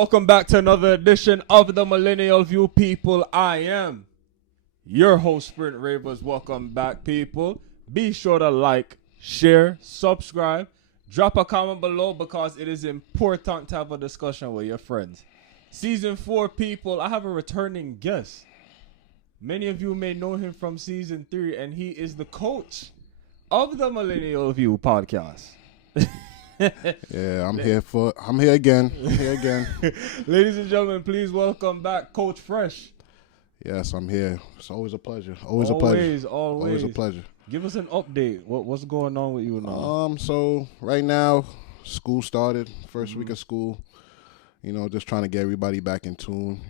Welcome back to another edition of the Millennial View, people. I am your host, Sprint Ravers. Welcome back, people. Be sure to like, share, subscribe, drop a comment below because it is important to have a discussion with your friends. Season 4, people, I have a returning guest. Many of you may know him from Season 3, and he is the coach of the Millennial View Podcast. Yeah, I'm here again. Ladies and gentlemen, please welcome back Coach Fresh. Yes, I'm here. It's always a pleasure. Always a pleasure. Always a pleasure. Give us an update. What's going on with you now? So right now, school started. First week of school. You know, just trying to get everybody back in tune.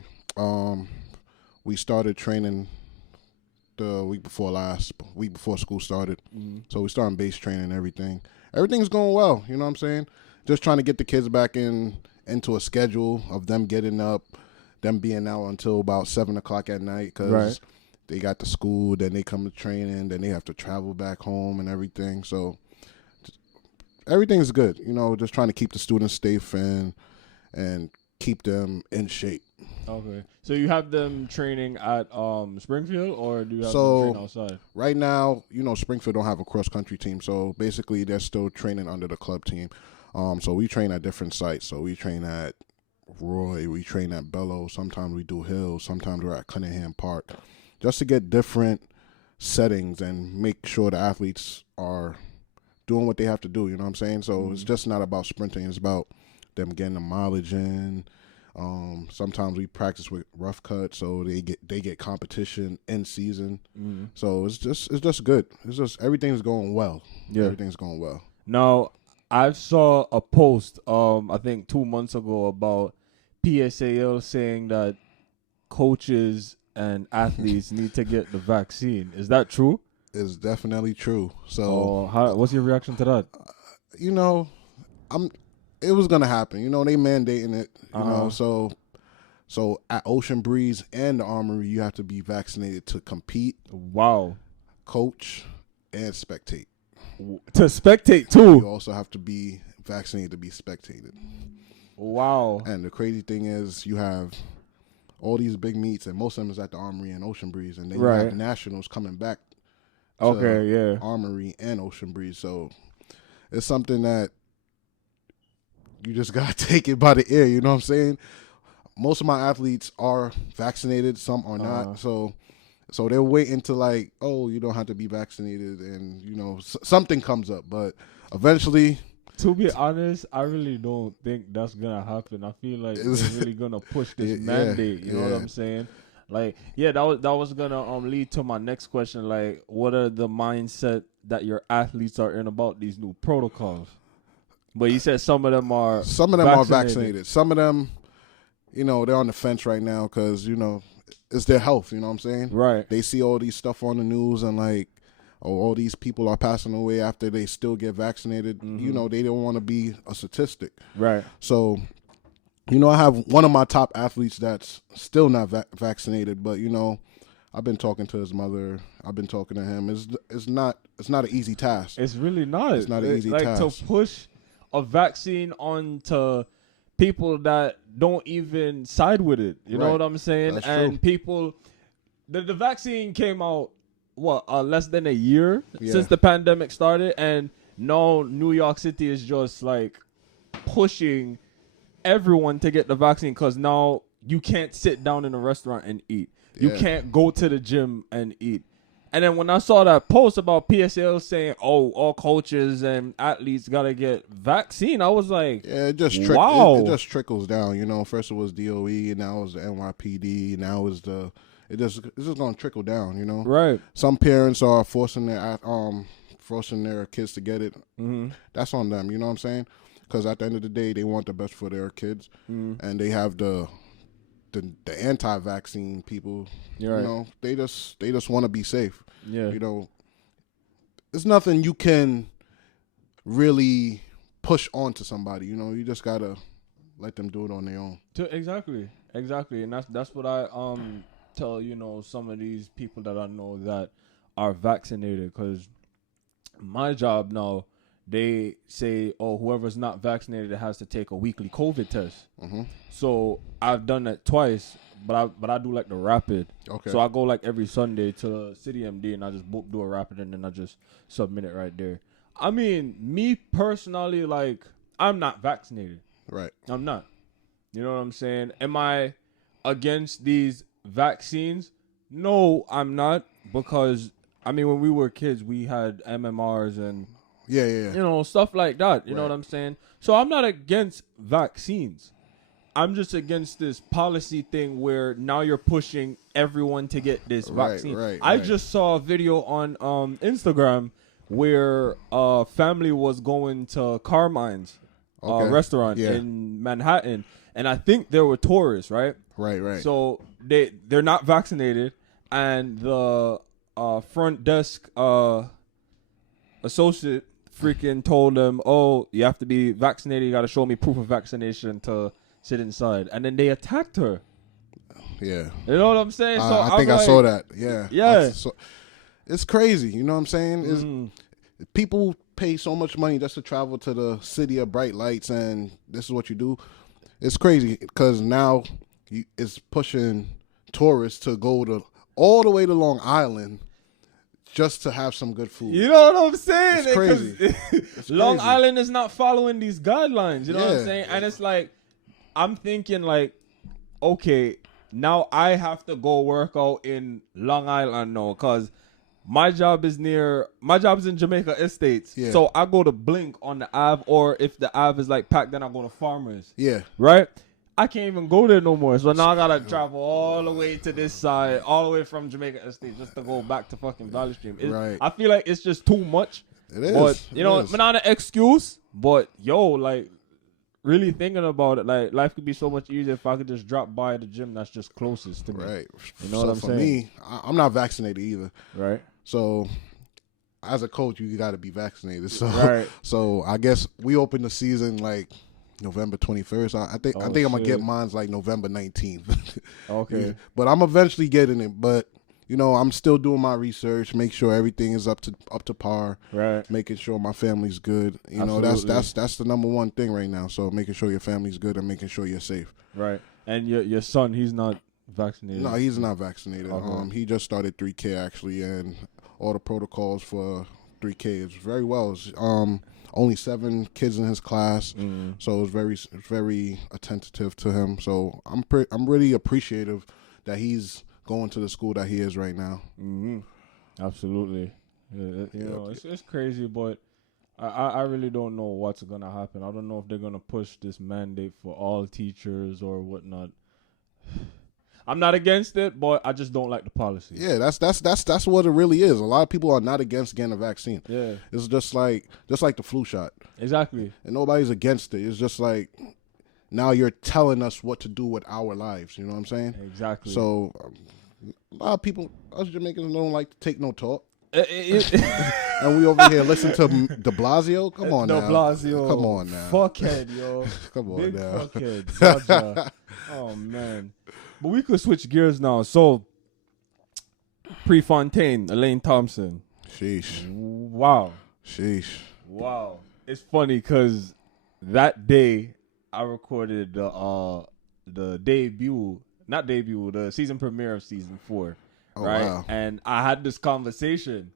We started training the week before school started. So we started base training and everything. Everything's going well, you know what I'm saying? Just trying to get the kids back into a schedule of them getting up, them being out until about 7 o'clock at night because they got to school, then they come to training, then they have to travel back home and everything. So everything's good, you know, just trying to keep the students safe and keep them in shape. Okay. So you have them training at Springfield, or do you have them training outside? Right now, you know, Springfield don't have a cross-country team, so basically they're still training under the club team. So we train at different sites. So we train at Roy, we train at Bellow, sometimes we do Hills, sometimes we're at Cunningham Park, just to get different settings and make sure the athletes are doing what they have to do, you know what I'm saying? So it's just not about sprinting, it's about them getting the mileage in. Sometimes we practice with rough cuts, so they get competition in season. So it's just good. It's just everything's going well. Yeah, everything's going well. Now, I saw a post I think 2 months ago about PSAL saying that coaches and athletes need to get the vaccine. Is that true? It's definitely true. So what's your reaction to that? You know, it was gonna happen. You know, they mandating it. You know, so at Ocean Breeze and the Armory, you have to be vaccinated to compete. Wow. Coach and spectate. To spectate too. You also have to be vaccinated to be spectated. Wow. And the crazy thing is, you have all these big meets, and most of them is at the Armory and Ocean Breeze, and then you have nationals coming back. To Armory and Ocean Breeze. So it's something that you just got to take it by the ear, you know what I'm saying? Most of my athletes are vaccinated, some are not. So they're waiting to like, oh, you don't have to be vaccinated, and, you know, something comes up. But eventually... To be honest, I really don't think that's going to happen. I feel like they're really going to push this mandate, you know what I'm saying? Like, that was going to lead to my next question. Like, what are the mindset that your athletes are in about these new protocols? But you said some of them are vaccinated. Some of them, you know, they're on the fence right now because, you know, it's their health, you know what I'm saying? Right. They see all these stuff on the news and like, oh, all these people are passing away after they still get vaccinated. You know, they don't want to be a statistic. Right. So, you know, I have one of my top athletes that's still not vaccinated, but, you know, I've been talking to his mother. I've been talking to him. It's not an easy task. It's really not. It's not an easy task. To push a vaccine onto people that don't even side with it. You know what I'm saying? That's and true. People, the vaccine came out, less than a year since the pandemic started. And now New York City is just like pushing everyone to get the vaccine because now you can't sit down in a restaurant and eat. You can't go to the gym and eat. And then when I saw that post about PSL saying, oh, all coaches and athletes got to get vaccine, I was like, it just trickles down. You know, first it was DOE, and now it's the NYPD, now it's it's just going to trickle down, you know? Right. Some parents are forcing their kids to get it. That's on them, you know what I'm saying? Because at the end of the day, they want the best for their kids, and they have the anti-vaccine people, you know, they just want to be safe. You know, there's nothing you can really push onto somebody. You know, you just gotta let them do it on their own. Exactly, and that's what I tell, you know, some of these people that I know that are vaccinated, because my job now, they say, oh, whoever's not vaccinated has to take a weekly COVID test. Mm-hmm. So I've done that twice, but I do like the rapid. Okay. So I go like every Sunday to the City MD and I just do a rapid and then I just submit it right there. I mean, me personally, like, I'm not vaccinated. Right. I'm not. You know what I'm saying? Am I against these vaccines? No, I'm not, because I mean, when we were kids, we had MMRs and you know, stuff like that. You know what I'm saying? So I'm not against vaccines. I'm just against this policy thing where now you're pushing everyone to get this vaccine. I just saw a video on Instagram where a family was going to Carmine's restaurant in Manhattan, and I think there were tourists, right? Right. So they're not vaccinated, and the front desk associate freaking told them, "Oh, you have to be vaccinated. You got to show me proof of vaccination to sit inside." And then they attacked her. Yeah. You know what I'm saying? So I think I saw that. Yeah. Yeah. It's crazy. You know what I'm saying? People pay so much money just to travel to the city of bright lights, and this is what you do. It's crazy because now it's pushing tourists to go all the way to Long Island just to have some good food. You know what I'm saying? It's crazy. Long Island is not following these guidelines. You know what I'm saying? And it's like, I'm thinking like, okay, now I have to go work out in Long Island now because my job is in Jamaica Estates. Yeah. So I go to Blink on the Ave, or if the Ave is like packed, then I go to Farmers. Yeah. Right? I can't even go there no more. So now I gotta travel all the way to this side, all the way from Jamaica Estate just to go back to fucking Valley Stream. I feel like it's just too much. It is. But, you know, it's not an excuse, but yo, like, really thinking about it, like, life could be so much easier if I could just drop by the gym that's just closest to me. Right. You know what I'm saying? For me, I'm not vaccinated either. Right. So as a coach, you got to be vaccinated. So I guess we open the season like November 21st. I think I'm gonna get mine like November 19th. Okay. But I'm eventually getting it. But you know, I'm still doing my research, make sure everything is up to par. Right. Making sure my family's good. You know, that's the number one thing right now. So making sure your family's good and making sure you're safe. Right. And your son, he's not vaccinated. No, he's not vaccinated. Okay. He just started 3K actually, and all the protocols for 3K is very well. It's, only 7 kids in his class, so it's very attentive to him. So I'm really appreciative that he's going to the school that he is right now. Absolutely, you know, it's crazy, but I really don't know what's gonna happen. I don't know if they're gonna push this mandate for all teachers or whatnot. I'm not against it, but I just don't like the policy. Yeah, that's what it really is. A lot of people are not against getting a vaccine. Yeah, it's just like the flu shot. Exactly. And nobody's against it. It's just like now you're telling us what to do with our lives. You know what I'm saying? Exactly. So a lot of people, us Jamaicans, don't like to take no talk. And we over here listen to De Blasio. Come on now. De Blasio. Come on now. Fuckhead, yo. Come on Big now. Fuckhead. Oh man. But we could switch gears now. So, Prefontaine, Elaine Thompson. Sheesh. Wow. Sheesh. Wow. It's funny because that day I recorded the the season premiere of season 4. Oh, right? Wow. And I had this conversation,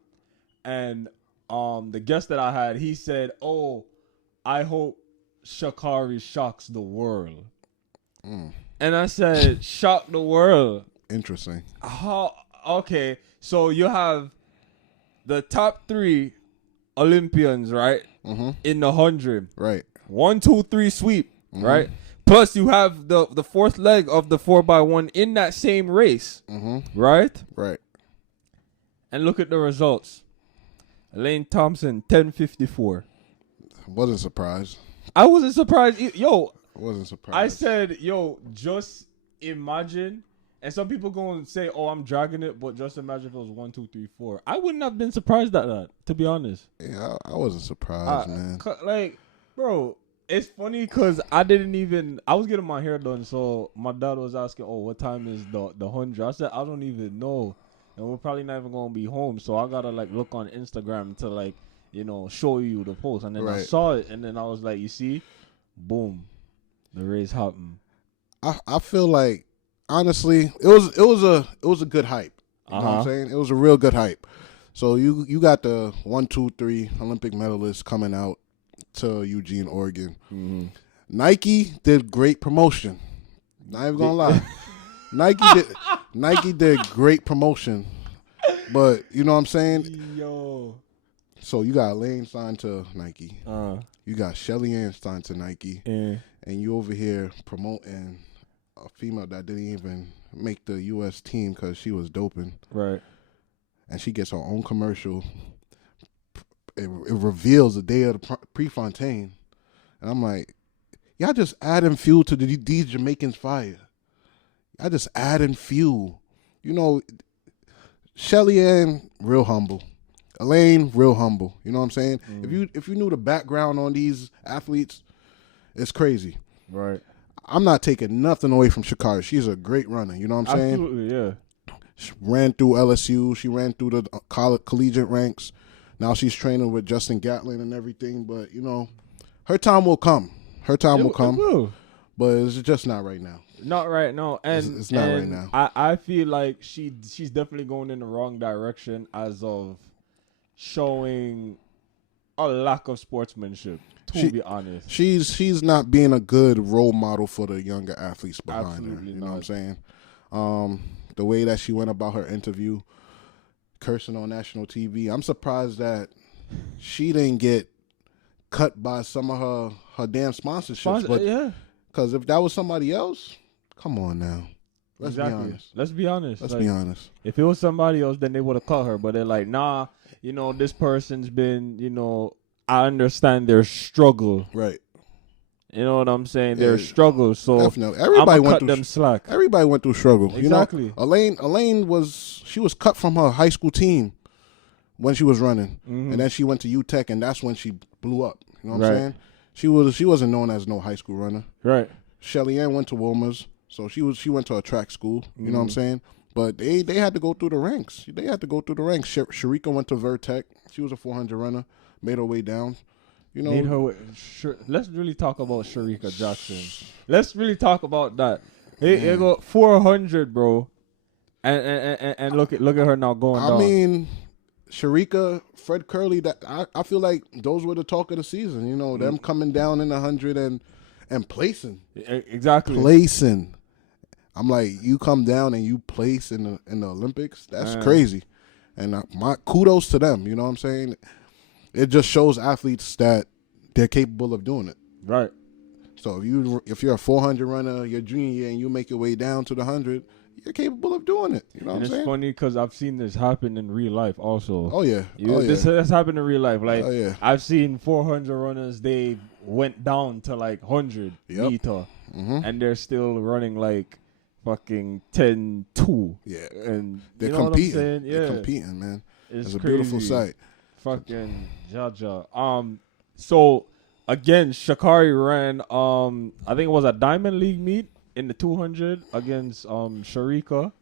and the guest that I had, he said, "Oh, I hope Sha'Carri shocks the world." And I said, shock the world. Interesting. Okay, so you have the top 3 Olympians, right? In the 100. Right. 1, 2, 3 sweep, right? Plus you have the 4th leg of the 4x1 in that same race, right? Right. And look at the results. Elaine Thompson, 10:54. Wasn't surprised. I wasn't surprised. Yo, I wasn't surprised. I said, yo, just imagine. And some people go and say, oh, I'm dragging it, but just imagine if it was 1, 2, 3, 4. I wouldn't have been surprised at that, to be honest. Yeah, I wasn't surprised, man. Like, bro, it's funny because I was getting my hair done, so my dad was asking, oh, what time is the 100? I said, I don't even know. And we're probably not even going to be home, so I got to, like, look on Instagram to, like, show you the post. And then I saw it, and then I was like, you see, boom, the race happened. I feel like, honestly, it was a good hype. You know what I'm saying? It was a real good hype. So you got the 1, 2, 3 Olympic medalists coming out to Eugene, Oregon. Mm-hmm. Nike did great promotion. Not even gonna lie. Nike did great promotion. But you know what I'm saying? Yo. So you got Lane signed to Nike. You got Shelly-Ann signed to Nike. And you over here promoting a female that didn't even make the U.S. team because she was doping. Right. And she gets her own commercial. It reveals the day of the Prefontaine. And I'm like, y'all just adding fuel to these Jamaicans' fire. Y'all just adding fuel. Shelly-Ann, real humble. Elaine, real humble. You know what I'm saying? If you knew the background on these athletes, it's crazy. Right. I'm not taking nothing away from Sha'Carri. She's a great runner. You know what I'm saying? Absolutely, yeah. She ran through LSU. She ran through the collegiate ranks. Now she's training with Justin Gatlin and everything. But, her time will come. Her time will come. It will. But it's just not right now. Not right now. And it's not right now. I feel like she's definitely going in the wrong direction as of showing a lack of sportsmanship, to be honest. She's not being a good role model for the younger athletes behind Absolutely her. You not. know what I'm saying? The way that she went about her interview, cursing on national TV, I'm surprised that she didn't get cut by some of her damn sponsorships. Because if that was somebody else, come on now. Let's be honest. Let's be honest. Let's be honest. If it was somebody else, then they would have cut her. But they're like, nah, this person's been, I understand their struggle. Right. You know what I'm saying? Their struggle. So definitely. Everybody went through them slack. Everybody went through struggle. Exactly. Elaine was cut from her high school team when she was running, and then she went to UTech, and that's when she blew up. You know what I'm saying? She wasn't known as no high school runner. Right. Shelly-Ann went to Wilmer's, so she went to a track school. You know what I'm saying? But they had to go through the ranks. They had to go through the ranks. Sharika went to Vertec. She was a 400 runner. Made her way down. Made her way. Let's really talk about Sharika Jackson. Let's really talk about that. They got 400, bro, and look at her now going down. I mean, Sharika, Fred Curley. That I feel like those were the talk of the season. Them coming down in 100 and placing. Exactly. Placing. I'm like, you come down and you place in the Olympics. That's crazy. And my kudos to them. You know what I'm saying? It just shows athletes that they're capable of doing it. Right. So if you're a 400 runner, your junior year, and you make your way down to the 100, you're capable of doing it. You know what I'm saying? It's funny because I've seen this happen in real life also. Oh, yeah. This has happened in real life. Like, I've seen 400 runners, they went down to like 100 meter, and they're still running like fucking 10-2. Yeah. And they're competing. What I'm saying? Yeah. They're competing, man. It's a beautiful sight. Fucking Jaja. So again, Sha'Carri ran I think it was a Diamond League meet in the 200 against Sharika.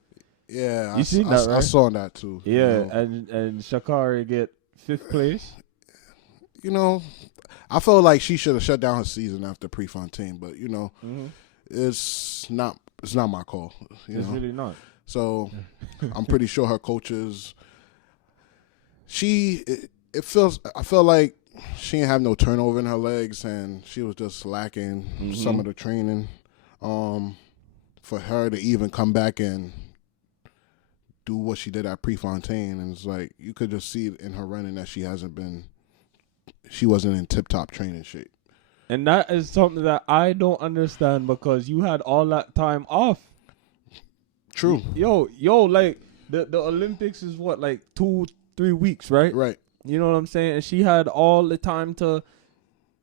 Yeah, you seen that, right? I saw that too. Yeah, and Sha'Carri get 5th place. I felt like she should have shut down her season after Prefontaine, but it's not my call. It's really not. So I'm pretty sure her coaches. I felt like she didn't have no turnover in her legs, and she was just lacking some of the training. For her to even come back and do what she did at Prefontaine, and it's like you could just see in her running that she wasn't in tip-top training shape. And that is something that I don't understand because you had all that time off. True. Yo, like the Olympics is what, like 2-3 weeks, right? Right. You know what I'm saying? And she had all the time to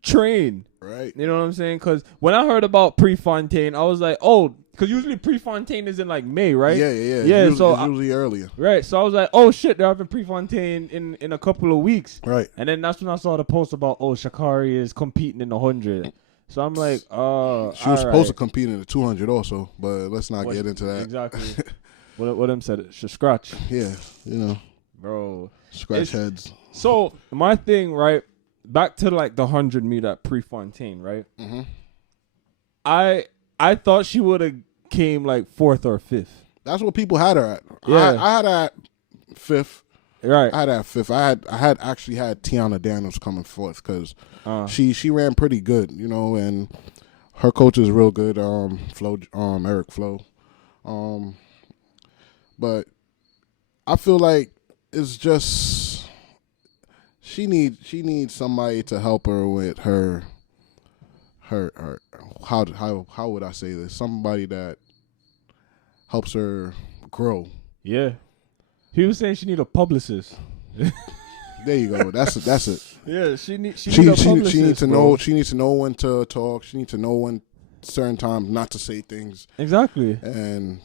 train. Right. You know what I'm saying? Because when I heard about Prefontaine, I was like, oh, because usually Prefontaine is in like May, right? Yeah. It's usually earlier. Right. So I was like, oh shit, they're having Prefontaine in a couple of weeks. Right. And then that's when I saw the post about, Sha'Carri is competing in the 100. So I'm like, she was supposed to compete in the 200 also, but let's not get into that. Exactly. what them said, she scratch. Yeah, Bro. Scratch heads. So my thing, right? Back to like the 100 meter at Prefontaine, right? Mm-hmm. I thought she would have came like 4th or 5th. That's what people had her at. Yeah. I had her at 5th. Right. I had her at 5th. I had actually had Tiana Daniels coming 4th because she ran pretty good, you know, and her coach is real good. Eric Flo. But I feel like it's just she needs somebody to help her with her how would I say this? Somebody that helps her grow. Yeah. He was saying she need a publicist. There you go. That's it. Yeah, she needs a publicist. She needs to know. She needs to know when to talk. She needs to know when certain times not to say things. Exactly. And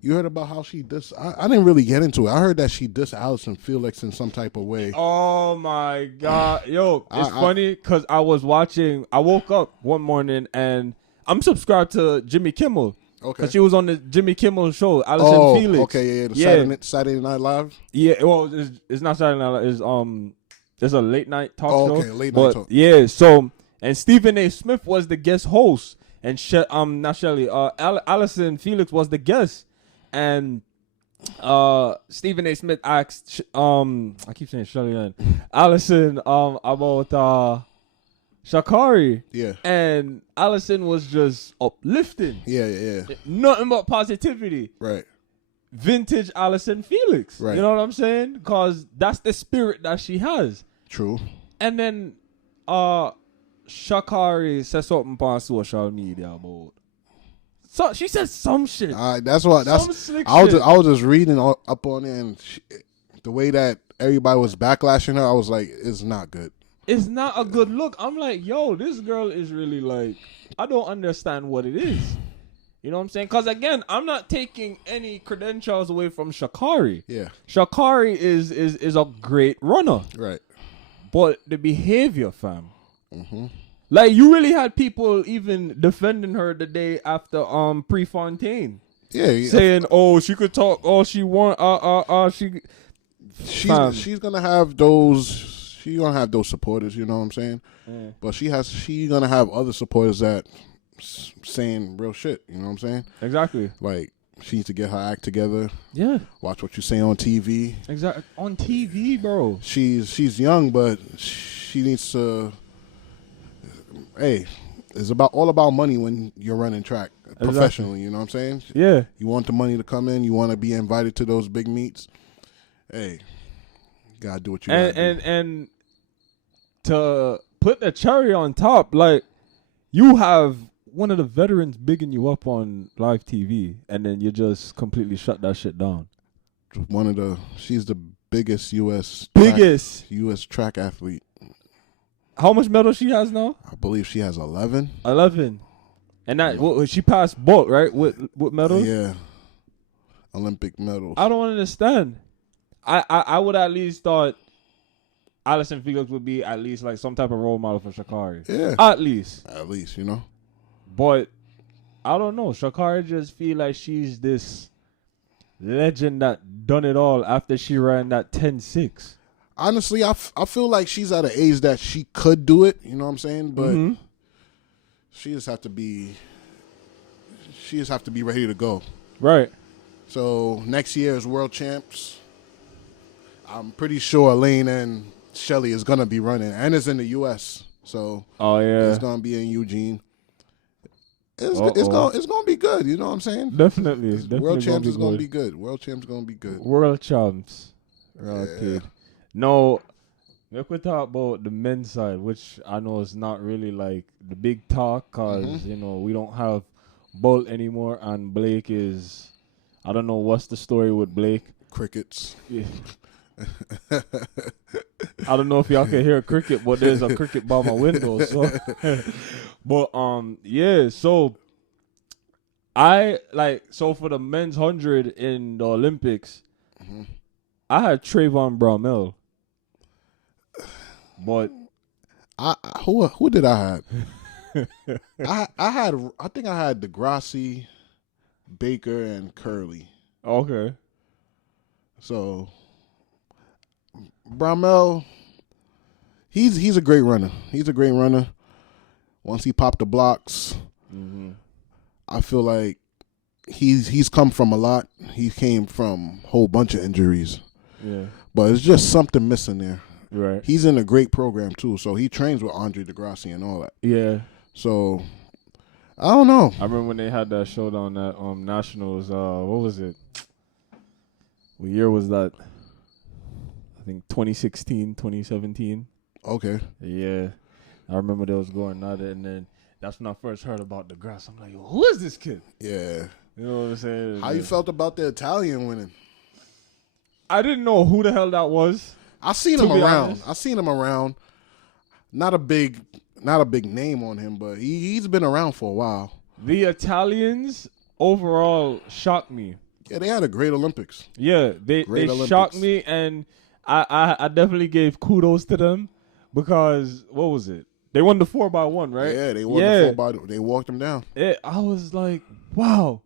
you heard about how she dissed. I didn't really get into it. I heard that she dissed Allison Felix in some type of way. Oh my God. Yo, it's funny because I woke up one morning and I'm subscribed to Jimmy Kimmel. Okay. Because she was on the Jimmy Kimmel show, Allison Felix. Okay, yeah. Saturday Night Live? Yeah, well, it's not Saturday Night Live. It's a late night talk show. Okay, late night talk. Yeah, so, and Stephen A. Smith was the guest host. And not Shelly, Allison Felix was the guest. And Stephen A. Smith asked, I keep saying Shelly-Ann, Allison about Sha'Carri. Yeah. And Allison was just uplifting. Yeah. Nothing but positivity. Right. Vintage Allison Felix. Right. You know what I'm saying? Because that's the spirit that she has. True. And then Sha'Carri said something on social media about. So she said some shit. That's what. I was just reading up on it, and the way that everybody was backlashing her, I was like, it's not good. It's not a good look. I'm like, yo, this girl is really like, I don't understand what it is. You know what I'm saying? Because again, I'm not taking any credentials away from Sha'Carri. Yeah. Sha'Carri is a great runner. Right. But the behavior, fam. Mm-hmm. Like, you really had people even defending her the day after Prefontaine. Yeah. Saying, oh, she could talk all she want. She's gonna have those. She's gonna have those supporters. You know what I'm saying? Yeah. But she's gonna have other supporters that saying real shit. You know what I'm saying? Exactly. Like, she needs to get her act together. Yeah. Watch what you say on TV. Exactly. On TV, bro. She's young, but she needs to. Hey, it's all about money when you're running track professionally. You know what I'm saying? Yeah. You want the money to come in. You want to be invited to those big meets. Hey, you gotta do what you gotta do. And to put the cherry on top, like, you have one of the veterans bigging you up on live TV, and then you just completely shut that shit down. She's the biggest U.S. track athlete. How much medals she has now? I believe she has 11. 11. And that she passed Bolt, right? With medals? Yeah. Olympic medals. I don't understand. I would at least thought Allison Felix would be at least like some type of role model for Sha'Carri. Yeah. At least, you know. But I don't know. Sha'Carri just feel like she's this legend that done it all after she ran that 10-6. Honestly, I feel like she's at an age that she could do it. You know what I'm saying? But she just have to be ready to go. Right. So next year is World Champs. I'm pretty sure Elaine and Shelly is gonna be running, and it's in the U.S. So it's gonna be in Eugene. It's gonna be good. You know what I'm saying? Definitely. World Champs is gonna be good. World Champs gonna be good. World Champs. Okay. Yeah. No, we could talk about the men's side, which I know is not really like the big talk because, you know, we don't have Bolt anymore, and Blake is, I don't know what's the story with Blake. Crickets. Yeah. I don't know if y'all can hear a cricket, but there's a cricket by my window. So, but so for the men's 100 in the Olympics, I had Trayvon Bromell. But who did I have? I think I had DeGrassi, Baker, and Curley. Okay. So Bromell, he's a great runner. He's a great runner. Once he popped the blocks, I feel like he's come from a lot. He came from a whole bunch of injuries. Yeah. But it's just something missing there. Right. He's in a great program too, so he trains with Andre DeGrassi and all that. Yeah. So I don't know. I remember when they had that showdown at Nationals. What was it? What year was that? I think 2016, 2017. Okay. Yeah. I remember they was going at it, and then that's when I first heard about DeGrassi. I'm like, yo, who is this kid? Yeah. You know what I'm saying? How you felt about the Italian winning? I didn't know who the hell that was. I seen him around. Not a big name on him, but he's been around for a while. The Italians overall shocked me. Yeah, they had a great Olympics. Yeah, they shocked me, and I definitely gave kudos to them because what was it? They won the 4x1, right? Yeah, they won the 4x1. They walked them down. I was like, wow.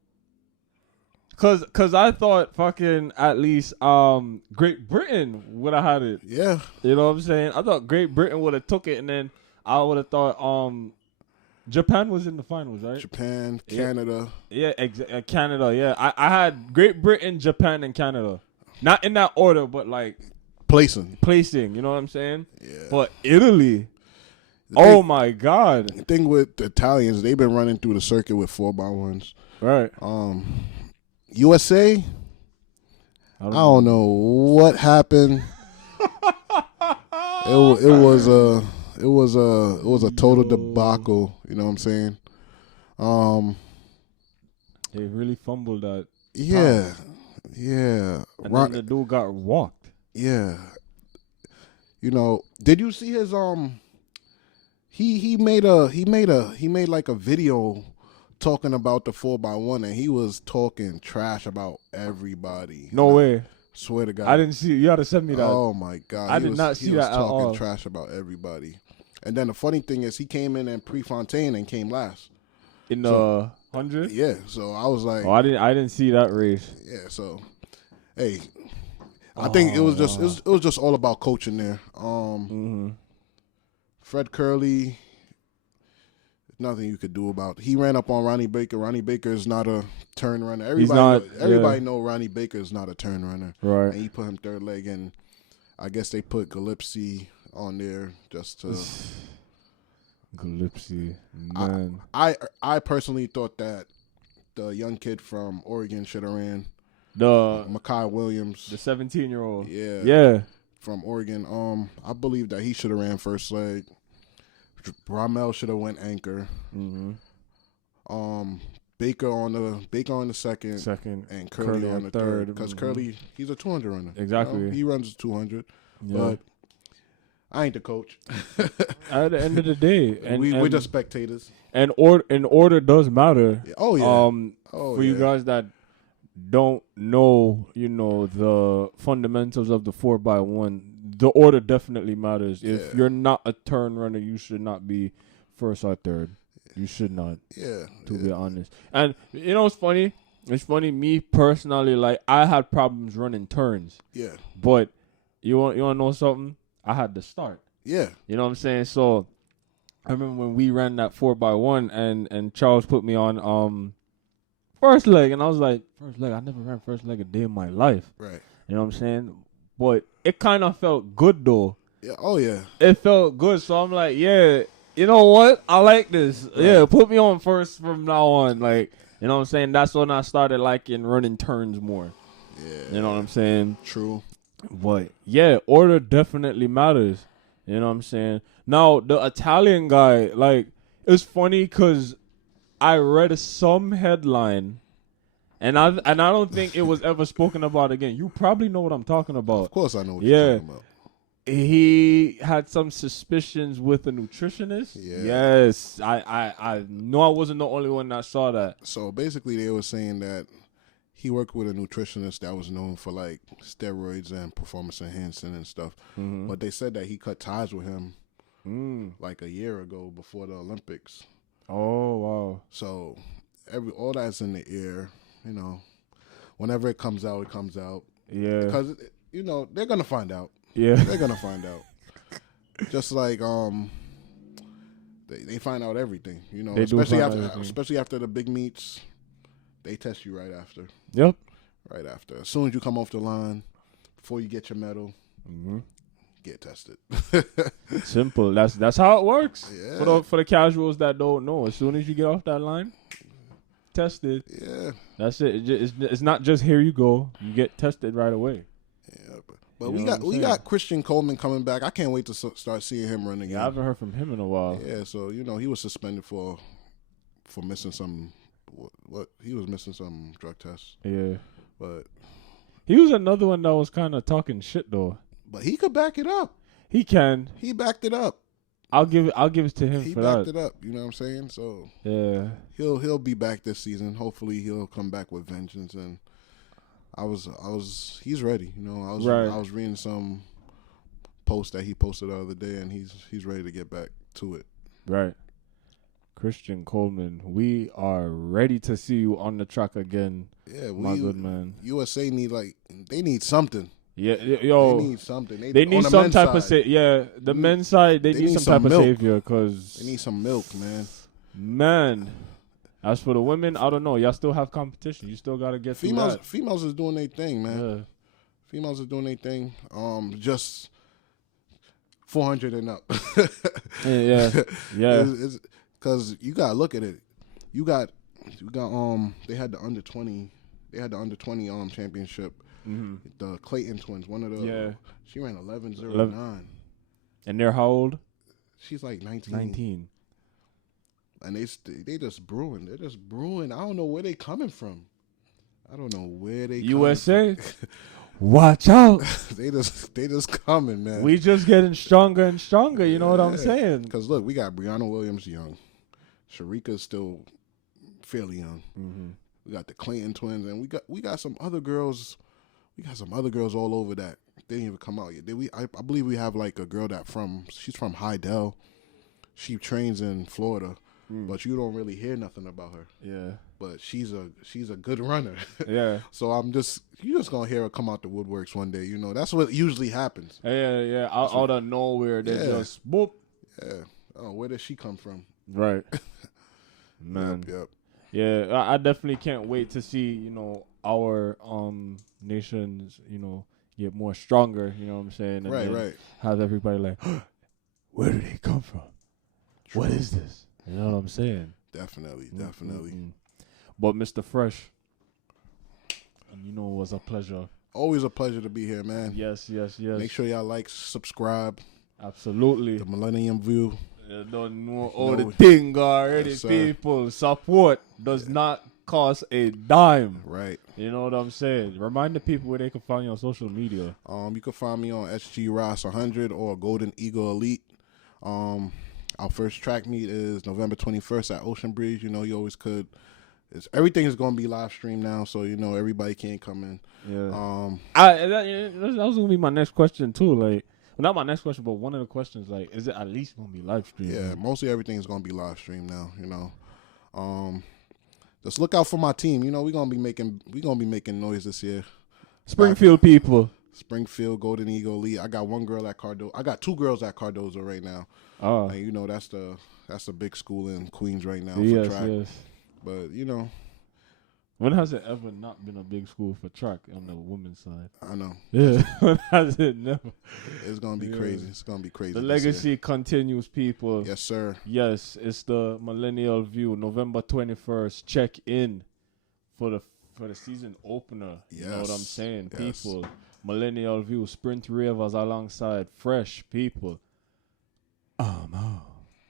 Cause I thought fucking at least Great Britain would have had it. Yeah. You know what I'm saying? I thought Great Britain would have took it, and then I would have thought Japan was in the finals, right? Japan, Canada. Yeah, Canada, yeah. I had Great Britain, Japan, and Canada. Not in that order, but like placing, you know what I'm saying? Yeah. But Italy, oh my God. The thing with the Italians, they've been running through the circuit with 4x1s. Right. USA, I don't know what happened. It was a total debacle. You know what I'm saying? They really fumbled that. Yeah, time. yeah. And then the dude got walked. Yeah. You know, did you see his He made like a video talking about the 4x1, and he was talking trash about everybody. No way. Swear to God. I didn't see it. You had to send me that. Oh my God. I did not see that at all. He was talking trash about everybody. And then the funny thing is he came in Prefontaine and came last. In the 100? Yeah. So I was like, oh, I didn't see that race. Yeah, so hey, I think it was just all about coaching there. Fred Curley, nothing you could do about it. He ran up on Ronnie Baker. Ronnie Baker is not a turn runner. Everybody know Ronnie Baker is not a turn runner. Right. And he put him third leg, and I guess they put Gillespie on there just to. Gillespie, man. I personally thought that the young kid from Oregon should have ran. The Makai Williams, the 17-year-old. Yeah. From Oregon. I believe that he should have ran first leg. Bromell should have went anchor. Baker on the second, and Curley on the third. Because Curley, he's a 200 runner. Exactly. You know? He runs 200. Yeah. But I ain't the coach. At the end of the day, we're just spectators. And order does matter. Oh yeah. For you guys that don't know, the fundamentals of the 4x1. The order definitely matters. If you're not a turn runner, you should not be first or third. You should not. Yeah. To be honest. And you know what's funny? It's funny, me personally, like I had problems running turns. Yeah. But you want to know something? I had to start. Yeah. You know what I'm saying? So I remember when we ran that 4x1 and Charles put me on first leg, and I was like, first leg, I never ran first leg a day in my life. Right. You know what I'm saying? But it kind of felt good, though. Yeah. Oh, yeah. It felt good. So I'm like, yeah, you know what? I like this. Right. Yeah, put me on first from now on. Like, you know what I'm saying? That's when I started liking running turns more. Yeah. You know what I'm saying? True. But, yeah, order definitely matters. You know what I'm saying? Now, the Italian guy, like, it's funny because I read some headline. And I don't think it was ever spoken about again. You probably know what I'm talking about. Of course I know what you're talking about. He had some suspicions with a nutritionist. Yeah. Yes. I know I wasn't the only one that saw that. So basically they were saying that he worked with a nutritionist that was known for like steroids and performance enhancing and stuff. Mm-hmm. But they said that he cut ties with him like a year ago before the Olympics. Oh, wow. So all that's in the air. Whenever it comes out, it comes out. Yeah. Because, they're going to find out. Yeah. They're gonna find out. Just like they find out everything, you know. They Especially after the big meets, they test you right after. Yep. Right after. As soon as you come off the line, before you get your medal, get tested. Simple. That's how it works. Yeah. For the casuals that don't know, as soon as you get off that line, tested. Yeah. That's it. It's not just here you go. You get tested right away. Yeah. But we got Christian Coleman coming back. I can't wait to start seeing him run again. Yeah, I haven't heard from him in a while. Yeah. So he was suspended for missing some. What he was missing some drug tests. Yeah. But he was another one that was kind of talking shit though. But he could back it up. He can. He backed it up. I'll give it to him he for that. He backed it up. You know what I'm saying? So yeah, he'll be back this season. Hopefully he'll come back with vengeance. And he's ready. You know, I was reading some post that he posted the other day, and he's ready to get back to it. Right. Christian Coleman, we are ready to see you on the track again. Yeah, my good man. USA they need something. Yeah, yo, they need something. They need some type of the men's side. They need some type of savior because they need some milk, man. Man, as for the women, I don't know. Y'all still have competition. You still gotta get females. That. Females is doing their thing, man. Yeah. Females are doing their thing. Just 400 and up. yeah. Because you gotta look at it. You got. They had the under 20. They had the under 20 championship. Mm-hmm. The Clayton twins. One of the. She ran 11:09. And they're how old? She's like 19. 19. And they just brewing. They're just brewing. I don't know where they coming from. USA. Watch out. they just coming, man. We just getting stronger and stronger, you know what I'm saying? Because look, we got Brianna Williams young. Sharika's still fairly young. Mm-hmm. We got the Clayton twins, and we got some other girls. We got some other girls all over that didn't even come out yet. I believe we have like a girl she's from Hydel. She trains in Florida, but you don't really hear nothing about her. Yeah. But she's a good runner. Yeah. So you're just gonna hear her come out the woodworks one day. You know, that's what usually happens. Yeah. Out of nowhere, they just boop. Yeah. Oh, where did she come from? Right. Man. Yep. Yeah, I definitely can't wait to see, our nations, get more stronger, you know what I'm saying? And right. Have everybody like, where do they come from? True. What is this? You know what I'm saying? Definitely. Mm-hmm. But Mr. Fresh, it was a pleasure. Always a pleasure to be here, man. Yes. Make sure y'all like, subscribe. Absolutely. The Millennium View. You don't know all the thing already, yes, people. Support does not cost a dime. Right. You know what I'm saying? Remind the people where they can find you on social media. You can find me on SG Ross 100 or Golden Eagle Elite. Our first track meet is November 21st at Ocean Breeze. You always could. Everything is going to be live streamed now, so everybody can't come in. Yeah. That was going to be my next question too. Like, not my next question, but one of the questions, like, is it at least going to be live streamed? Yeah, mostly everything is going to be live streamed now. Just look out for my team. We're gonna be making noise this year. Springfield people. Springfield, Golden Eagle Elite. I got one girl at Cardozo. I got two girls at Cardozo right now. Oh. And that's the big school in Queens right now for track. Yes. But when has it ever not been a big school for track on the women's side? I know. Yeah. When has it never? It's gonna be crazy. It's gonna be crazy. The legacy continues, people. Yes, sir. Yes, it's the Millennial View, November 21st. Check in for the season opener. Yes. You know what I'm saying, yes. people. Millennial View, Sprint Ravers alongside Fresh people.